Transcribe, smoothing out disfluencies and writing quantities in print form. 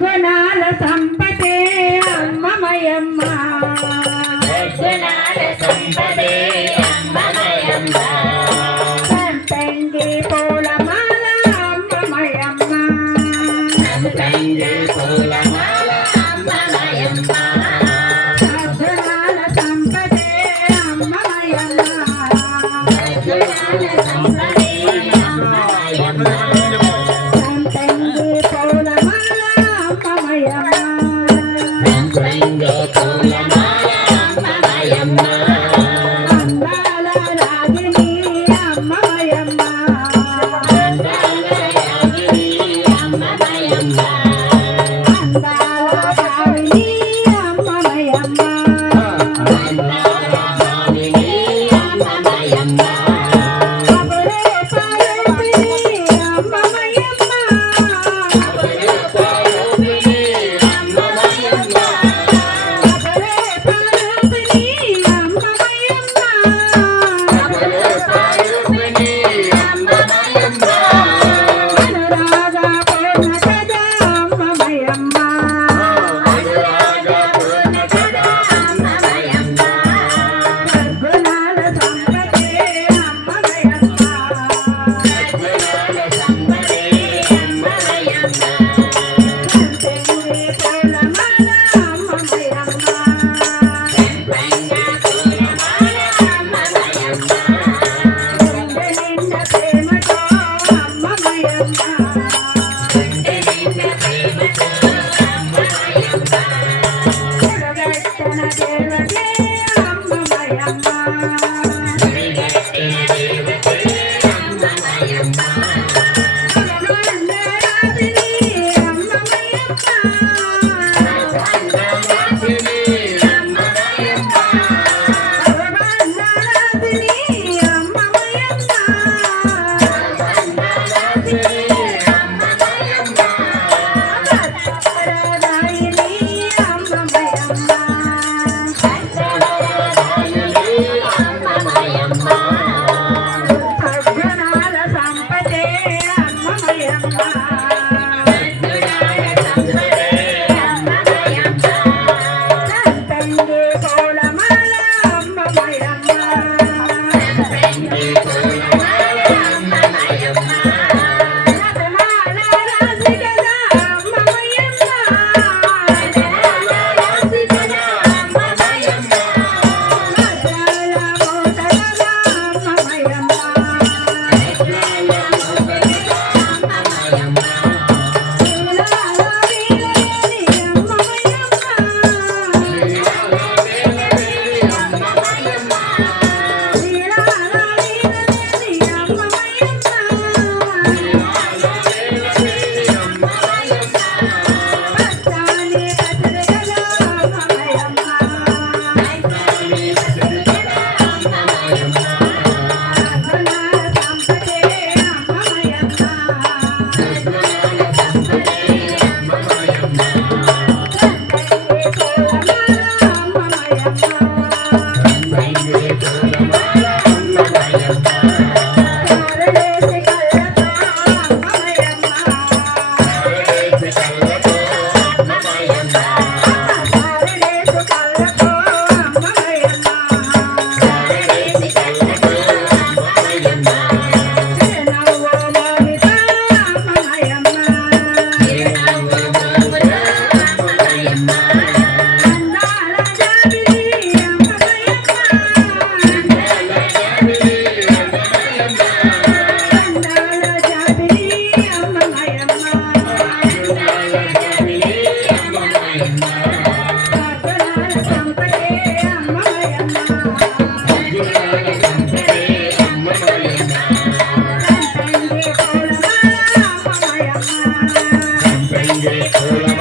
సద్గుణాల సంపదే అమ్మమయమ్మ సద్గుణాల సంపదే అమ్మమయమ్మ సంతంగి పూలమాల అమ్మమయమ్మ సంతంగి పూలమాల అమ్మమయమ్మ సద్గుణాల సంపదే అమ్మమయమ్మ సద్గుణాల సంపదే అమ్మమయమ్మ సంతంగి పూలమాల అమ్మమయమ్మ సంతంగి పూలమాల అమ్మమయమ్మ అందాల రాగిణి అమ్మమయమ్మ అందాల రాగిణి అమ్మమయమ్మ అందాల రాగిణి అమ్మమయమ్మ అందాల రాగిణి అమ్మమయమ్మ అబరే పాయపిని అమ్మమయమ్మ అపరూపరూపిణి అమ్మమయమ్మ అబరే పాయపిని అమ్మమయమ్మ అపరూపరూపిణి అమ్మమయమ్మ అనురాగ పూర్ణ సదా అమ్మమయమ్మ అనురాగ పూర్ణ సదా అమ్మమయమ్మ సద్గుణాల సంపదే అమ్మమయమ్మ సద్గుణాల సంపదే అమ్మమయమ్మ సంతంగి పూలమాల అమ్మమయమ్మ సంతంగి పూలమాల అమ్మమయమ్మ గుండె నిండా ప్రేమతో అమ్మమయమ్మ గుండె నిండా ప్రేమతో అమ్మమయమ్మ జగత్తన దేవతే అమ్మమయమ్మ జగత్తిన దేవతే అమ్మమయమ్మ జగమందరాదిని అమ్మమయమ్మ వందనాసిని అమ్మమయమ్మ భగవందరాదిని అమ్మమయమ్మ వందనాసిని అమ్మమయమ్మ భక్తవరదాయిని అమ్మమయమ్మ సర్వరాధాయిని అమ్మమయమ్మ సద్గుణాల సంపదే అమ్మమయమ్మ సద్గుణాల సంపదే అమ్మమయమ్మ సంతంగి పూలమాల అమ్మమయమ్మ సంతంగి పూలమాల అమ్మమయమ్మ రతనాల రాశి కదా అమ్మమయమ్మ రతనాల రాశి కదా అమ్మమయమ్మ రత్నాల మూటలుగా అమ్మమయమ్మ రత్నాల మూటలుగా అమ్మమయమ్మ నీలాల వీరవేణి అమ్మమయమ్మ నీలాల వేలవేలి అమ్మమయమ్మ నీలాల వీరవేణి అమ్మమయమ్మ నీలాల వేలవేలి అమ్మమయమ్మ భక్తాని కసరగల అమ్మమయమ్మ భక్తాని కసరగల అమ్మమయమ్మ సద్గుణాల సంపదే అమ్మమయమ్మ సద్గుణాల సంపదే అమ్మమయమ్మ సంతంగి పూలమాల అమ్మమయమ్మ సంతంగి పూలమాల అమ్మమయమ్మ కారడేసి కళ్ళతో అమ్మమయమ్మ కారడేసి కళ్ళతో అమ్మమయమ్మ కారడేసి కళ్ళతో అమ్మమయమ్మ కారడేసి కళ్ళతో అమ్మమయమ్మ చిరునవ్వు మోహిత అమ్మమయమ్మ చిరునవ్వు మోముల అమ్మమయమ్మ అందాల జాబిలి అమ్మమయమ్మ అందాల జాబిలి అమ్మమయమ్మ అందాల జాబిలి అమ్మమయమ్మ అందాల జాబిలి అమ్మమయమ్మ సద్గుణాల సంపదే అమ్మమయమ్మ సద్గుణాల సంపదే అమ్మమయమ్మ సంతంగి పూలమాల అమ్మమయమ్మ సంతంగి పూలమాల